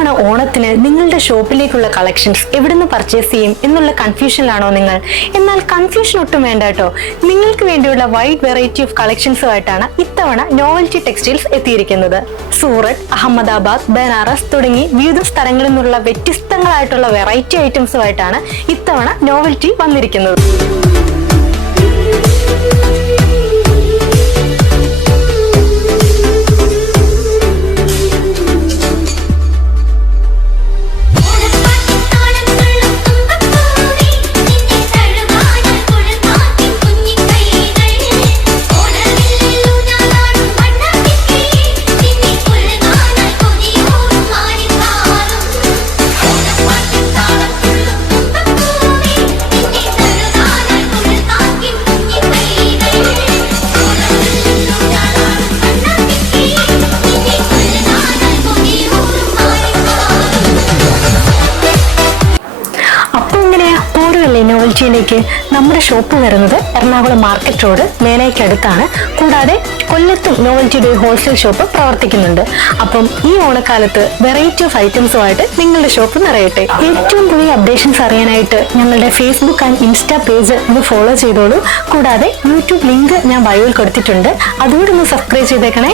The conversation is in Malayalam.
ഇത്തവണ ഓണത്തിന് നിങ്ങളുടെ ഷോപ്പിലേക്കുള്ള കളക്ഷൻസ് എവിടുന്ന് പർച്ചേസ് ചെയ്യും എന്നുള്ള കൺഫ്യൂഷനിലാണോ നിങ്ങൾ? എന്നാൽ കൺഫ്യൂഷൻ ഒട്ടും വേണ്ട കേട്ടോ. നിങ്ങൾക്ക് വേണ്ടിയുള്ള വൈഡ് വെറൈറ്റി ഓഫ് കളക്ഷൻസുമായിട്ടാണ് ഇത്തവണ നോവൽറ്റി ടെക്സ്റ്റൈൽസ് എത്തിയിരിക്കുന്നത്. സൂറത്ത്, അഹമ്മദാബാദ്, ബനാറസ് തുടങ്ങി വിവിധ സ്ഥലങ്ങളിൽ നിന്നുള്ള വ്യത്യസ്തങ്ങളായിട്ടുള്ള വെറൈറ്റി ഐറ്റംസുമായിട്ടാണ് ഇത്തവണ നോവൽറ്റി വന്നിരിക്കുന്നത്. നോവൽറ്റിയിലേക്ക് നമ്മുടെ ഷോപ്പ് വരുന്നത് എറണാകുളം മാർക്കറ്റ് റോഡ് മേനയ്ക്കടുത്താണ്. കൂടാതെ കൊല്ലത്തും നോവൽറ്റിയുടെ ഹോൾസെയിൽ ഷോപ്പ് പ്രവർത്തിക്കുന്നുണ്ട്. അപ്പം ഈ ഓണക്കാലത്ത് വെറൈറ്റി ഓഫ് ഐറ്റംസുമായിട്ട് നിങ്ങളുടെ ഷോപ്പ് നിറയട്ടെ. ഏറ്റവും പുതിയ അപ്ഡേഷൻസ് അറിയാനായിട്ട് ഞങ്ങളുടെ ഫേസ്ബുക്ക് ആൻഡ് ഇൻസ്റ്റാ പേജ് ഒന്ന് ഫോളോ ചെയ്തോളൂ. കൂടാതെ യൂട്യൂബ് ലിങ്ക് ഞാൻ ബയോയിൽ കൊടുത്തിട്ടുണ്ട്, അതുകൂടെ ഒന്ന് സബ്സ്ക്രൈബ് ചെയ്തേക്കണേ.